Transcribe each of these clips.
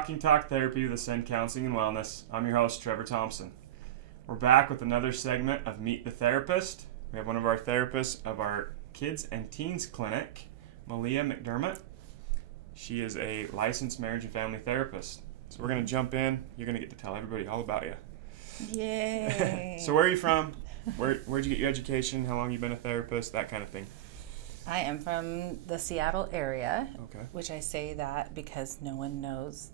Walking Talk Therapy with Ascend Counseling and Wellness. I'm your host, Trevor Thompson. We're back with another segment of Meet the Therapist. We have one of our therapists of our Kids and Teens Clinic, Malia McDermott. She is a licensed marriage and family therapist. So we're going to jump in. You're going to get to tell everybody all about you. Yay! So where are you from? Where'd you get your education? How long you been a therapist? That kind of thing. I am from the Seattle area, Okay. which I say that because no one knows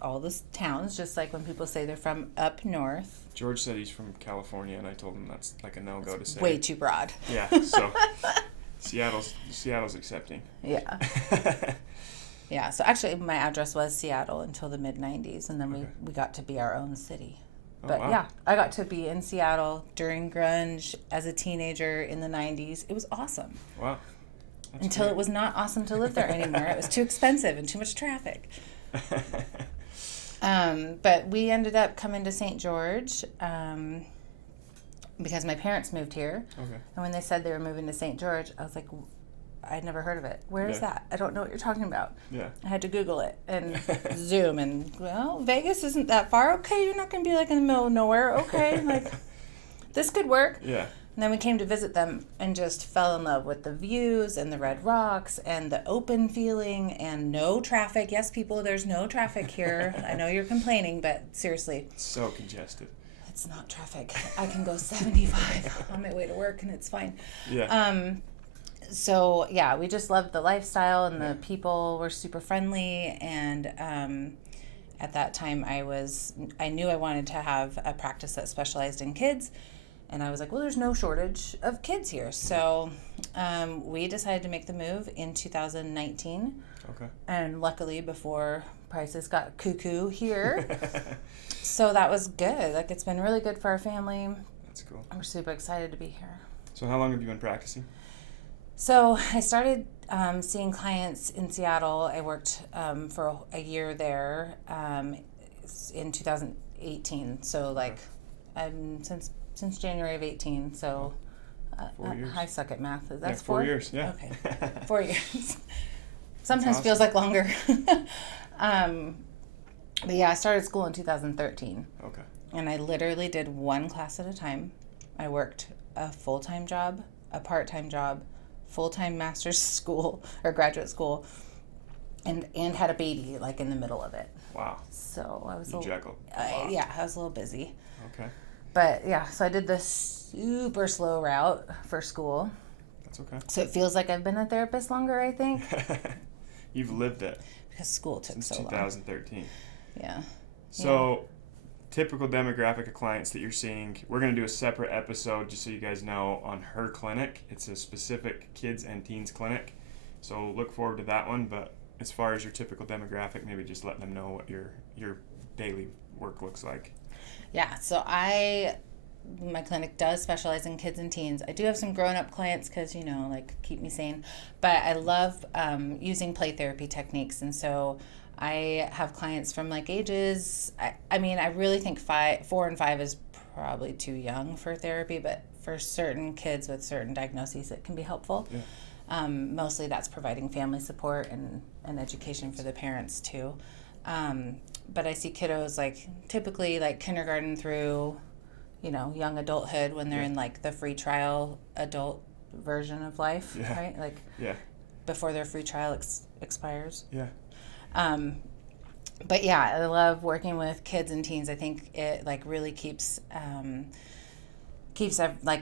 all the towns, just like when people say they're from up north. George said he's from California, and I told him that's like a no-go to say. Way too broad. Yeah, so Seattle's accepting. Yeah. Yeah, so actually my address was Seattle until the mid-90s, and then we got to be our own city. But wow. yeah, I got to be in Seattle during grunge as a teenager in the 90s. It was awesome. Wow. That's Until great. it was not awesome to live there anymore. It was too expensive and too much traffic. But we ended up coming to St. George because my parents moved here. Okay. And when they said they were moving to St. George, I was like, I'd never heard of it. Where is that? I don't know what you're talking about. Yeah. I had to Google it and Zoom and, well, Vegas isn't that far. Okay, you're not going to be like in the middle of nowhere. Okay, like this could work. Yeah. And then we came to visit them and just fell in love with the views and the red rocks and the open feeling and no traffic. Yes, people, there's no traffic here. I know you're complaining, but seriously. It's so congested. It's not traffic. I can go 75 on my way to work and it's fine. Yeah. So, yeah, we just loved the lifestyle and the people were super friendly. And at that time, I knew I wanted to have a practice that specialized in kids. And I was like, well, there's no shortage of kids here. So we decided to make the move in 2019. Okay. And luckily, before prices got cuckoo here. So that was good. Like, it's been really good for our family. That's cool. We're super excited to be here. So how long have you been practicing? So I started seeing clients in Seattle. I worked for a year there in 2018. So, like, since January of 18, so 4 years. I suck at math. That's 4 years, yeah. Okay, 4 years. Sometimes awesome. feels like longer. But yeah, I started school in 2013. Okay. And I literally did one class at a time. I worked a full-time job, a part-time job, full-time master's school or graduate school, and had a baby like in the middle of it. Wow. So I was Wow. yeah, I was a little busy. Okay. But yeah, so I did the super slow route for school. That's okay. So it feels like I've been a therapist longer, I think. You've lived it. Because school took since so long. 2013. Yeah. So, typical demographic of clients that you're seeing, we're going to do a separate episode, just so you guys know, on her clinic. It's a specific kids and teens clinic. So look forward to that one. But as far as your typical demographic, maybe just let them know what your daily work looks like. Yeah, so my clinic does specialize in kids and teens. I do have some grown-up clients because, keep me sane. But I love using play therapy techniques. And so I have clients from ages, I really think 4 and 5 is probably too young for therapy, but for certain kids with certain diagnoses, it can be helpful. Yeah. Mostly that's providing family support and education for the parents too. But I see kiddos typically kindergarten through, young adulthood when they're in the free trial adult version of life, right? Before their free trial expires. Yeah. But yeah, I love working with kids and teens. I think it really keeps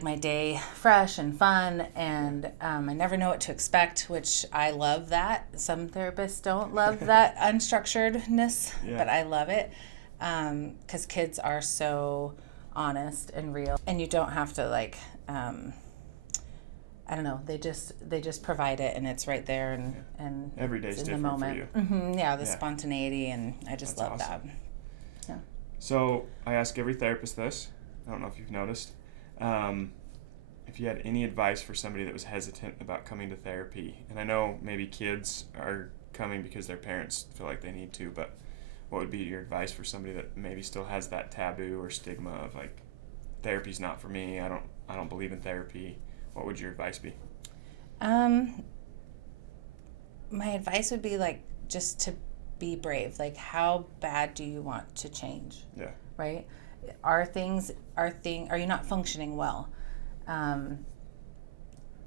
my day fresh and fun, and I never know what to expect, which I love that. Some therapists don't love that unstructuredness, but I love it because kids are so honest and real, and you don't have to I don't know. They just provide it, and it's right there, and every day's it's in the different moment. for you. Mm-hmm, yeah, the spontaneity, and I just That's love awesome. that. Yeah. So I ask every therapist this. I don't know if you've noticed. If you had any advice for somebody that was hesitant about coming to therapy, and I know maybe kids are coming because their parents feel like they need to, but what would be your advice for somebody that maybe still has that taboo or stigma of therapy's not for me, I don't believe in therapy? What would your advice be? My advice would be just to be brave. Like, how bad do you want to change? Yeah. Right? Are you not functioning well? And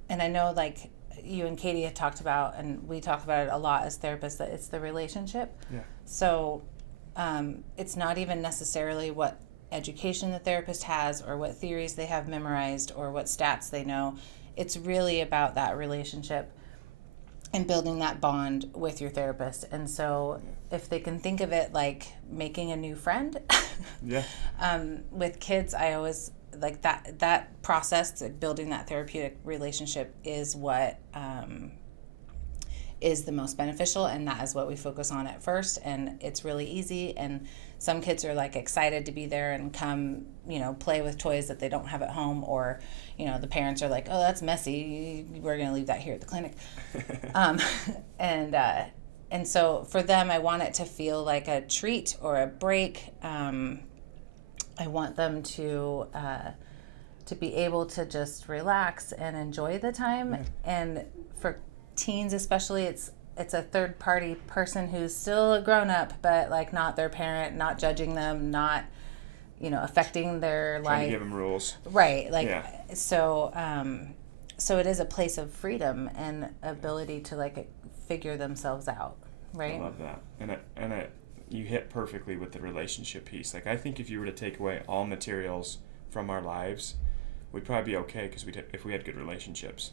I know, like, you and Katie had talked about, and we talk about it a lot as therapists, that it's the relationship. Yeah. So it's not even necessarily what education the therapist has or what theories they have memorized or what stats they know. It's really about that relationship and building that bond with your therapist. And so if they can think of it like making a new friend, yeah. With kids, I always like that process, building that therapeutic relationship is what is the most beneficial, and that is what we focus on at first. And it's really easy, and some kids are like excited to be there and come, play with toys that they don't have at home, or the parents are like, oh, that's messy, we're going to leave that here at the clinic. And so for them, I want it to feel like a treat or a break. I want them to be able to just relax and enjoy the time. Yeah. And for teens especially, it's a third party person who's still a grown up, but like not their parent, not judging them, not affecting their Trying life. to give them rules. Right. Like, yeah. So it is a place of freedom and ability to like figure themselves out. Right. I love that. And you hit perfectly with the relationship piece. Like, I think if you were to take away all materials from our lives, we'd probably be okay, because if we had good relationships.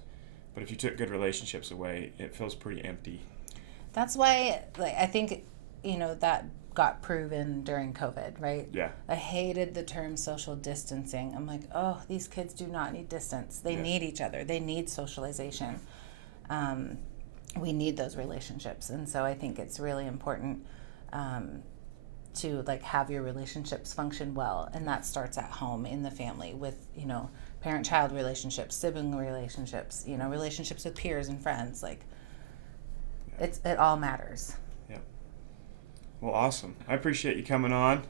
But if you took good relationships away, it feels pretty empty. That's why, like, I think, that got proven during COVID, right? Yeah. I hated the term social distancing. I'm like, oh, these kids do not need distance. They need each other. They need socialization. We need those relationships. And so I think it's really important to like have your relationships function well. And that starts at home, in the family, with, parent-child relationships, sibling relationships, relationships with peers and friends. Like, it all matters. Yeah. Well, awesome. I appreciate you coming on.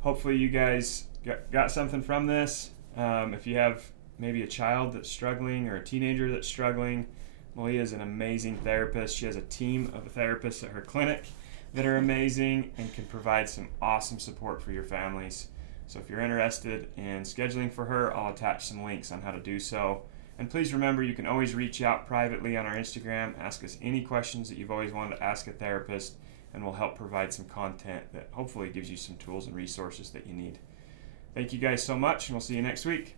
Hopefully you guys got something from this. If you have maybe a child that's struggling or a teenager that's struggling, Malia is an amazing therapist. She has a team of therapists at her clinic that are amazing and can provide some awesome support for your families. So if you're interested in scheduling for her, I'll attach some links on how to do so. And please remember, you can always reach out privately on our Instagram, ask us any questions that you've always wanted to ask a therapist, and we'll help provide some content that hopefully gives you some tools and resources that you need. Thank you guys so much, and we'll see you next week.